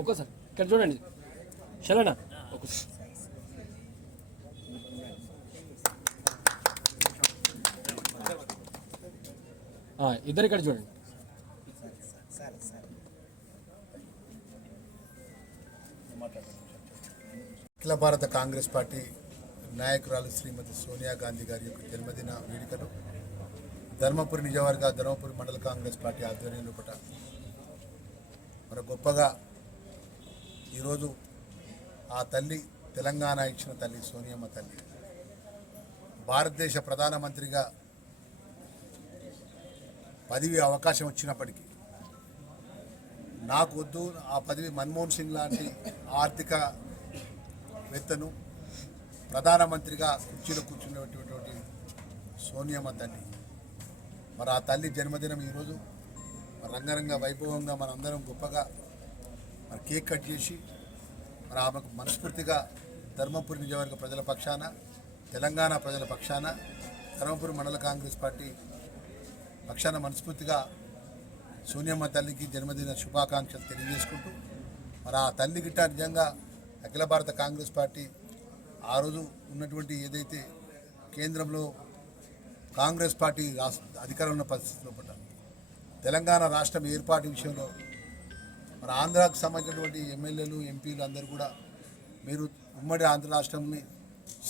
ఒక్కసారి ఇక్కడ చూడండి చలనా ఇద్దరు ఇక్కడ చూడండి. అఖిల భారత కాంగ్రెస్ పార్టీ నాయకురాలు శ్రీమతి సోనియా గాంధీ గారి యొక్క జన్మదిన వేడుకలు ధర్మపురి నియోజకవర్గ ధర్మపురి మండల కాంగ్రెస్ పార్టీ ఆధ్వర్యంలో పట మరి గొప్పగా ఈరోజు ఆ తల్లి తెలంగాణ ఇచ్చిన తల్లి సోనియమ్మ తల్లి భారతదేశ ప్రధానమంత్రిగా పదవి అవకాశం వచ్చినప్పటికీ నాకు వద్దు ఆ పదవి మన్మోహన్ సింగ్ లాంటి ఆర్థికవేత్తను ప్రధానమంత్రిగా కుర్చీలో కూర్చున్నటువంటి సోనియమ్మ తల్లి మరి ఆ తల్లి జన్మదినం ఈరోజు రంగరంగ వైభవంగా మనందరం గొప్పగా మరి కేక్ కట్ చేసి మరి ఆమెకు మనస్ఫూర్తిగా ధర్మపురి నియోజకవర్గ ప్రజల పక్షాన తెలంగాణ ప్రజల పక్షాన ధర్మపురి మండల కాంగ్రెస్ పార్టీ పక్షాన మనస్ఫూర్తిగా సోనియమ్మ తల్లికి జన్మదిన శుభాకాంక్షలు తెలియజేసుకుంటూ మరి ఆ తల్లి గిట్ట నిజంగా అఖిల భారత కాంగ్రెస్ పార్టీ ఆ రోజు ఉన్నటువంటి ఏదైతే కేంద్రంలో కాంగ్రెస్ పార్టీ అధికారంలో ఉన్న పరిస్థితిలో పడ్డారు తెలంగాణ రాష్ట్రం ఏర్పాటు విషయంలో మరి ఆంధ్రాకు సంబంధించినటువంటి ఎమ్మెల్యేలు ఎంపీలు అందరూ కూడా మీరు ఉమ్మడి ఆంధ్ర రాష్ట్రాన్ని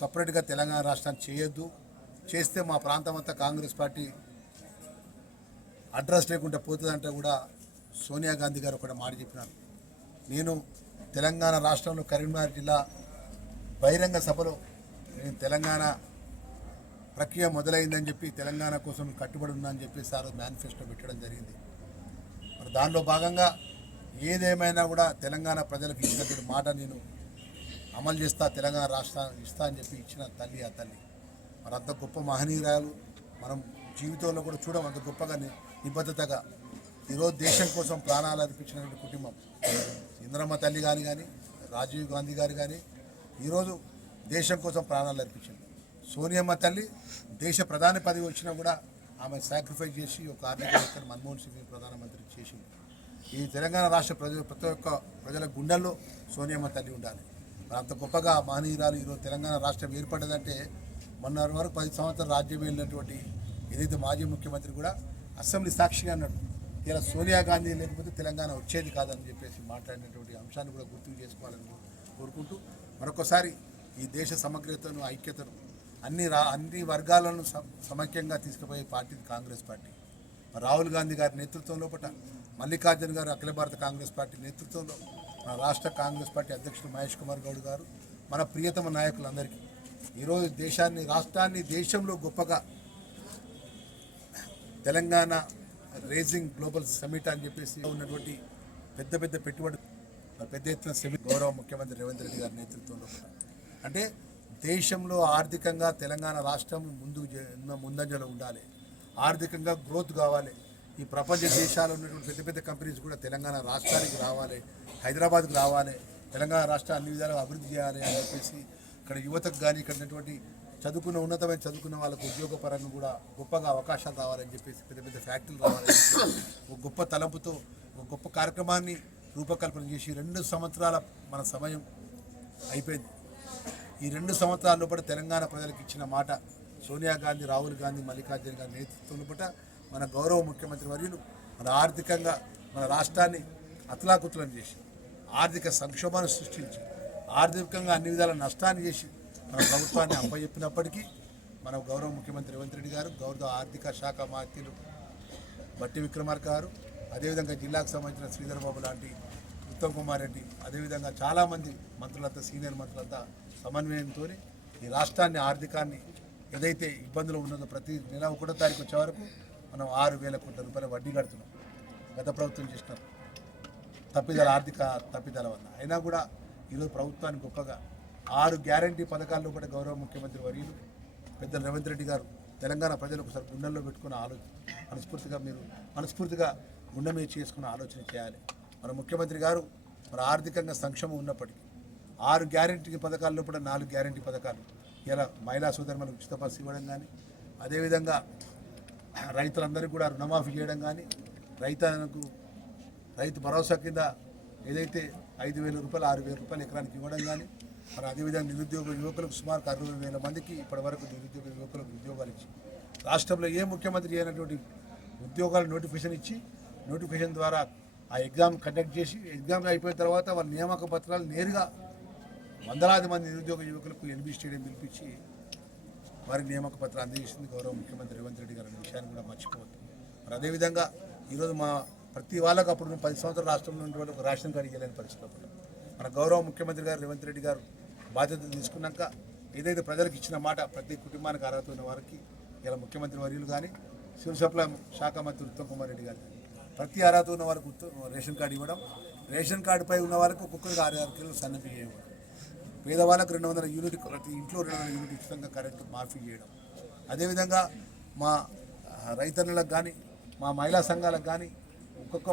సపరేట్గా తెలంగాణ రాష్ట్రాన్ని చేయొద్దు, చేస్తే మా ప్రాంతం అంతా కాంగ్రెస్ పార్టీ అడ్రస్ లేకుండా పోతుందంటే కూడా సోనియా గాంధీ గారు ఒకటి మాట చెప్పినారు. నేను తెలంగాణ రాష్ట్రంలో కరీంనగర్ జిల్లా బహిరంగ సభలో నేను తెలంగాణ ప్రక్రియ మొదలైందని చెప్పి తెలంగాణ కోసం కట్టుబడి ఉందని చెప్పి సార్ మేనిఫెస్టో పెట్టడం జరిగింది. మరి దానిలో భాగంగా ఏదేమైనా కూడా తెలంగాణ ప్రజలకు ఇచ్చినటువంటి మాట నేను అమలు చేస్తా, తెలంగాణ రాష్ట్రాన్ని ఇస్తా అని చెప్పి ఇచ్చిన తల్లి ఆ తల్లి. మరి అంత గొప్ప మహనీయురాలు మనం జీవితంలో కూడా చూడడం అంత గొప్పగా నిబద్ధతగా ఈరోజు దేశం కోసం ప్రాణాలు అర్పించినటువంటి కుటుంబం ఇందిరమ్మ తల్లి కానీ రాజీవ్ గాంధీ గారు కానీ ఈరోజు దేశం కోసం ప్రాణాలు అర్పించింది. సోనియమ్మ తల్లి దేశ ప్రధాని పదవి వచ్చినా కూడా ఆమె సాక్రిఫైస్ చేసి ఒక ఆర్థిక మన్మోహన్ సింగ్ ప్రధానమంత్రి చేసింది. ఈ తెలంగాణ రాష్ట్ర ప్రతి ఒక్క ప్రజల గుండెల్లో సోనియమ్మ తల్లి ఉండాలి. అంత గొప్పగా మహనీయురాలు ఈరోజు తెలంగాణ రాష్ట్రం ఏర్పడ్డదంటే మొన్న వరకు 10 సంవత్సరాలు రాజ్యం వెళ్ళినటువంటి ఏదైతే మాజీ ముఖ్యమంత్రి కూడా అసెంబ్లీ సాక్షిగా అన్నాడు, ఇలా సోనియా గాంధీ లేకపోతే తెలంగాణ వచ్చేది కాదని చెప్పేసి మాట్లాడినటువంటి అంశాన్ని కూడా గుర్తు చేసుకోవాలని కోరుకుంటూ మరొకసారి ఈ దేశ సమగ్రతను ఐక్యతను అన్ని వర్గాలను సమైక్యంగా తీసుకుపోయే పార్టీ కాంగ్రెస్ పార్టీ. రాహుల్ గాంధీ గారి నేతృత్వంలో పట మల్లికార్జున గారు అఖిల భారత కాంగ్రెస్ పార్టీ నేతృత్వంలో మన రాష్ట్ర కాంగ్రెస్ పార్టీ అధ్యక్షుడు మహేష్ కుమార్ గౌడ్ గారు మన ప్రియతమ నాయకులందరికీ ఈరోజు రాష్ట్రాన్ని దేశంలో గొప్పగా తెలంగాణ రేజింగ్ గ్లోబల్ సమిట్ అని చెప్పేసి ఉన్నటువంటి పెద్ద పెట్టుబడి పెద్ద ఎత్తున సమిట్ గౌరవ ముఖ్యమంత్రి రేవంత్ రెడ్డి గారి నేతృత్వంలో అంటే దేశంలో ఆర్థికంగా తెలంగాణ రాష్ట్రం ముందంజలో ఉండాలి, ఆర్థికంగా గ్రోత్ కావాలి. ఈ ప్రపంచ దేశాల్లో ఉన్నటువంటి పెద్ద కంపెనీస్ కూడా తెలంగాణ రాష్ట్రానికి రావాలి, హైదరాబాద్కి రావాలి, తెలంగాణ రాష్ట్రం అన్ని విధాలుగా అభివృద్ధి చేయాలి అని చెప్పేసి ఇక్కడ యువతకు కానీ ఇక్కడ ఉన్నటువంటి ఉన్నతమైన చదువుకున్న వాళ్ళకు ఉద్యోగపరంగా కూడా గొప్పగా అవకాశాలు రావాలని చెప్పేసి పెద్ద ఫ్యాక్టరీలు రావాలని ఒక గొప్ప తలంపుతో ఒక గొప్ప కార్యక్రమాన్ని రూపకల్పన చేసి 2 సంవత్సరాల మన సమయం అయిపోయింది. ఈ 2 సంవత్సరాల లోపల తెలంగాణ ప్రజలకు ఇచ్చిన మాట సోనియా గాంధీ, రాహుల్ గాంధీ, మల్లికార్జున గారి నేతృత్వంలో పట మన గౌరవ ముఖ్యమంత్రి వర్యులు మన ఆర్థికంగా మన రాష్ట్రాన్ని అతలాకుతలం చేసి ఆర్థిక సంక్షోభాన్ని సృష్టించి ఆర్థికంగా అన్ని విధాల నష్టాన్ని చేసి మన ప్రభుత్వాన్ని అప్పచెప్పినప్పటికీ మన గౌరవ ముఖ్యమంత్రి రేవంత్ రెడ్డి గారు, గౌరవ ఆర్థిక శాఖ మంత్రులు బట్టి విక్రమార్క గారు, అదేవిధంగా జిల్లాకు సంబంధించిన శ్రీధర్ బాబు లాంటి ఉత్తమ్ కుమార్ రెడ్డి, అదేవిధంగా చాలామంది మంత్రులంతా సీనియర్ మంత్రులంతా సమన్వయంతో ఈ రాష్ట్రాన్ని ఆర్థికాన్ని ఏదైతే ఇబ్బందులు ఉన్నదో ప్రతి నెల 1వ తారీఖు వచ్చే వరకు మనం 6,000 కోట్ల రూపాయల వడ్డీ కడుతున్నాం. గత ప్రభుత్వం చేసినారు ఆర్థిక తప్పిదాల వల్ల. అయినా కూడా ఈరోజు ప్రభుత్వానికి గొప్పగా 6 గ్యారంటీ పథకాల్లో కూడా గౌరవ ముఖ్యమంత్రి వర్యులు పెద్ద రేవంత్ రెడ్డి గారు తెలంగాణ ప్రజలకు ఒకసారి గుండెల్లో పెట్టుకున్న మనస్ఫూర్తిగా గుండె మీద చేసుకున్న ఆలోచన చేయాలి. మన ముఖ్యమంత్రి గారు మన ఆర్థికంగా సంక్షేమం ఉన్నప్పటికీ 6 గ్యారెంటీ పథకాల లోపల 4 గ్యారెంటీ పథకాలు ఇలా మహిళా సోదరులకు ఉచిత బస్సు ఇవ్వడం కానీ, అదేవిధంగా రైతులందరికీ కూడా రుణమాఫీ చేయడం కానీ, రైతు భరోసా కింద ఏదైతే 5,000 రూపాయలు 6,000 రూపాయలు ఎకరానికి ఇవ్వడం కానీ, మరి అదేవిధంగా నిరుద్యోగ యువకులకు సుమారు 60,000 మందికి ఇప్పటివరకు నిరుద్యోగ యువకులకు ఉద్యోగాలు ఇచ్చి, రాష్ట్రంలో ఏ ముఖ్యమంత్రి అయినటువంటి ఉద్యోగాలు నోటిఫికేషన్ ఇచ్చి, నోటిఫికేషన్ ద్వారా ఆ ఎగ్జామ్ కండక్ట్ చేసి, ఎగ్జామ్ అయిపోయిన తర్వాత వాళ్ళ నియామక పత్రాలు నేరుగా వందలాది మంది నిరుద్యోగ యువకులకు ఎల్బీ స్టేడియం పిలిపించి వారి నియామక పత్రాలు అందజేసింది గౌరవ ముఖ్యమంత్రి రేవంత్ రెడ్డి గారు అనే విషయాన్ని కూడా మర్చిపోవద్దు. మరి అదేవిధంగా ఈరోజు మా ప్రతి వాళ్ళకు అప్పుడు 10 సంవత్సరాల రాష్ట్రంలో ఉన్న వాళ్ళకు రేషన్ కార్డు ఇవ్వలేని పరిస్థితుల్లో మన గౌరవ ముఖ్యమంత్రి గారు రేవంత్ రెడ్డి గారు బాధ్యతలు తీసుకున్నాక ఏదైతే ప్రజలకు ఇచ్చిన మాట ప్రతి కుటుంబానికి అర్హత ఉన్న వారికి ఇలా ముఖ్యమంత్రి వర్యులు కానీ, సివిల్ సప్లై శాఖ మంత్రి ఉత్తమ్ కుమార్ రెడ్డి గారు ప్రతి అర్హత ఉన్న వారికి రేషన్ కార్డు ఇవ్వడం, రేషన్ కార్డుపై ఉన్న వారికి ఒక్కొక్కరికి 6 కిలోలు సన్నబియ్యం ఇవ్వడం, పేదవాళ్ళకు 200 యూనిట్ ప్రతి ఇంట్లో 200 యూనిట్ ఉచితంగా కరెంటు మాఫీ చేయడం, అదేవిధంగా మా రైతన్నులకు కానీ, మా మహిళా సంఘాలకు కానీ ఒక్కొక్క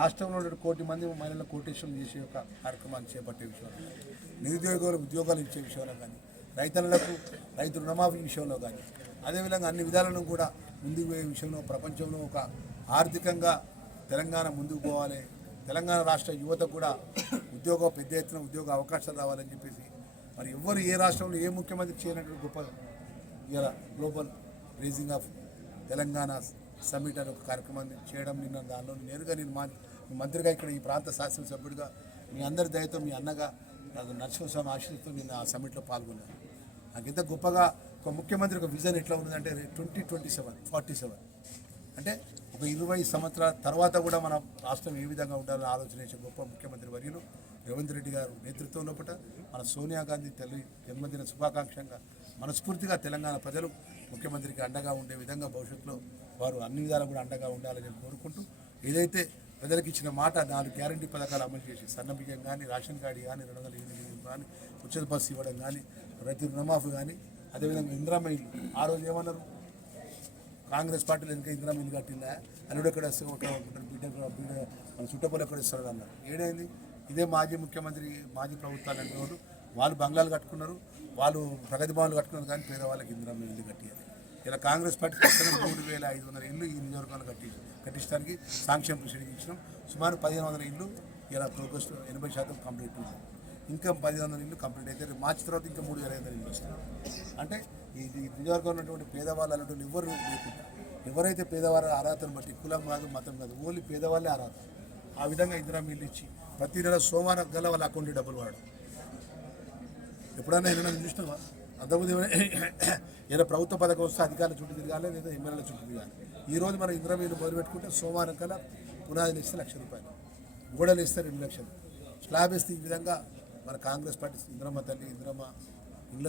రాష్ట్రంలో 1 కోటి మంది మహిళలను కోటేషన్ చేసే ఒక కార్యక్రమాన్ని చేపట్టే విషయంలో, నిరుద్యోగులకు ఉద్యోగాలు ఇచ్చే విషయంలో కానీ, రైతన్నులకు రైతు రుణమాఫీ విషయంలో కానీ, అదేవిధంగా అన్ని విధాలను కూడా ముందుకు పోయే విషయంలో ప్రపంచంలో ఒక ఆర్థికంగా తెలంగాణ ముందుకు పోవాలి, తెలంగాణ రాష్ట్ర యువత కూడా పెద్ద ఎత్తున ఉద్యోగ అవకాశాలు రావాలని చెప్పేసి మరి ఎవ్వరు ఏ రాష్ట్రంలో ఏ ముఖ్యమంత్రి చేయనటువంటి గొప్ప ఇలా global raising of Telangana summit అనే ఒక కార్యక్రమాన్ని చేయడం, నిన్న దానిలో నేరుగా నేను మీ మంత్రిగా ఇక్కడ ఈ ప్రాంత శాసనసభ్యుడిగా మీ అందరి దయతో మీ అన్నగా నరసింహస్వామి ఆశీస్సుతో నేను ఆ సమ్మిట్లో పాల్గొన్నాను. నాకు ఇంత గొప్పగా ఒక ముఖ్యమంత్రి ఒక విజన్ ఎట్లా ఉన్నదంటే 2047 అంటే ఒక 20 సంవత్సరాల తర్వాత కూడా మన రాష్ట్రం ఏ విధంగా ఉండాలని ఆలోచన చేసే గొప్ప ముఖ్యమంత్రి వర్యులు రేవంత్ రెడ్డి గారు నేతృత్వంలో మన సోనియా గాంధీ తల్లి జన్మదిన శుభాకాంక్షంగా మనస్ఫూర్తిగా తెలంగాణ ప్రజలు ముఖ్యమంత్రికి అండగా ఉండే విధంగా భవిష్యత్తులో వారు అన్ని విధాలు కూడా అండగా ఉండాలని కోరుకుంటూ, ఏదైతే ప్రజలకు ఇచ్చిన మాట 4 గ్యారెంటీ పథకాలు అమలు చేసి సన్నబియ్యం కానీ, రేషన్ కార్డు కానీ, 200 యూనిట్ కానీ, ఉచిత బస్సు ఇవ్వడం కానీ, రైతు రుణమాఫీ కానీ, అదేవిధంగా ఇందిరమ్మ ఇల్లు ఆ రోజు ఏమన్నారు, కాంగ్రెస్ పార్టీలో ఇంకా ఇందిరమ్మ ఇల్లు కట్టిందా అల్లుడు ఎక్కడ బిడ్డ మన చుట్టపల్లి ఎక్కడ ఇస్తారు అన్నారు. ఏడైంది? ఇదే మాజీ ముఖ్యమంత్రి మాజీ ప్రభుత్వాలు అంటే వాళ్ళు బంగ్లాలు కట్టుకున్నారు, వాళ్ళు ప్రగతి భవన్లు కట్టుకున్నారు, కానీ పేదవాళ్ళకి ఇందిరమ్మ ఇల్లు కట్టియాలి. ఇలా కాంగ్రెస్ పార్టీ 3,500 ఇల్లు ఈ నియోజకవర్గాలు కట్టించడానికి సాంక్షన్ ప్రొసీడింగ్ ఇచ్చినాం. సుమారు 1,500 ఇల్లు ఇలా ప్రోగ్రెస్ 80% కంప్లీట్ ఉంది. ఇంకా 1,500 ఇల్లు కంప్లీట్ అయితే మార్చి తర్వాత ఇంకా 3,500 ఇల్లు వస్తాయి. అంటే ఈ నియోజకవర్గంలో ఉన్నటువంటి పేదవాళ్ళు అనేటువంటి ఎవరు లేకుండా, ఎవరైతే పేదవారు అర్హతను బట్టి కులం కాదు మతం కాదు ఓన్లీ పేదవాళ్ళే అర్హత, ఆ విధంగా ఇందిరమ్మ ఇల్లు ఇచ్చి ప్రతి నెల సోమవారం గల వాళ్ళ అకౌంట్లో డబ్బులు వాడడం. ఎప్పుడైనా ఏదైనా చూసినావా? అంతకుముందు ఏదైనా ప్రభుత్వ పథకం వస్తే అధికారుల చుట్టూ తిరగాలి, లేదా ఎమ్మెల్యేల చుట్టూ తిరగాలి. ఈరోజు మనం ఇందిరమ్మ ఇల్లు మొదలుపెట్టుకుంటే సోమవారం కల్లా పునాదులు ఇస్తే 1,00,000 రూపాయలు, గోడలు ఇస్తే 2 లక్షలు, స్లాబ్ ఇస్తే ఈ విధంగా మన కాంగ్రెస్ పార్టీ ఇందిరమ్మ తల్లి ఇందిరమ్మ ఇళ్ళ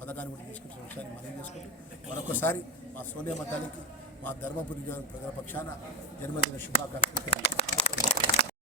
పథకాన్ని కూడా తీసుకొచ్చిన విషయాన్ని మనం చేసుకుంటూ మరొకసారి మా సోనియమ్మ తల్లికి మా ధర్మపురి ప్రజల పక్షాన జన్మదిన శుభాకాంక్షలు.